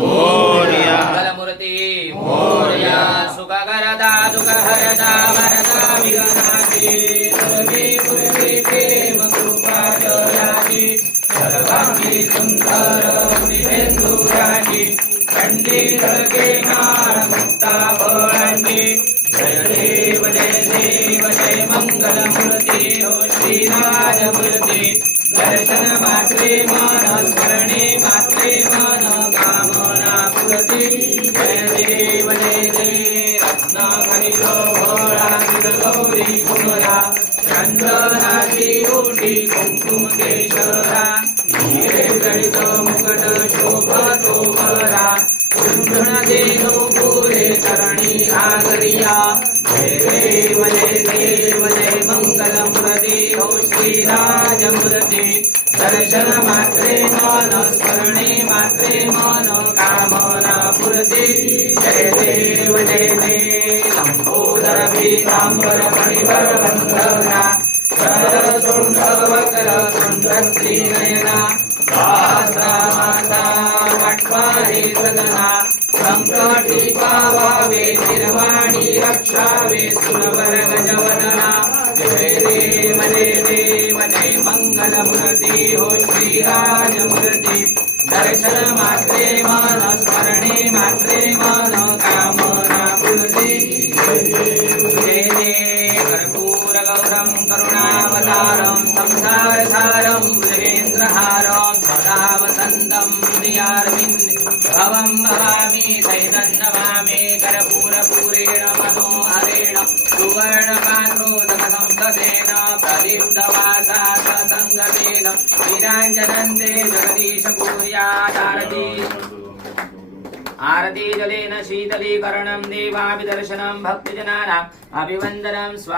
मोरया. मंगलमूर्ती मोरया। सुखकरता दुःखहरता वरदा विघ्नाची सर्वे पूर्वी प्रेम कृपा जयाची सर्वांगी सुंदर मुनिवेंदुराची मुक्ता जय देव जय देव जय हो दर्शन मात्रे मन स्मरणे। दर्शन मात्रे मन स्मरणे मात्रे मन कामना पुरते। जय देव जय देव। नयना वासा माता वाटवारे सदना संकटी पावावे निर्वाणी रक्षावे सुरवर गजवदना जय देव जय देव जय मंगलमूर्ती। हो श्रीराजमूर्ती। करुणावतारम संसारसारम मृगेन्द्रहारम सदा वसन्तं हृदयार्विन् भवं भवामि सैतं नमामि कर्पूरपूरेण मनोहरेण सुवर्णपात्रोदकसंस्थतेन प्रदीप्तवासा सङ्गतेन वीराञ्जनन्ते जगदीश कुर्यादारती आरती जलेन शीतलीकरणं देवाभिदर्शनं भक्तिजनानाम् अभिवन्दनं स्वा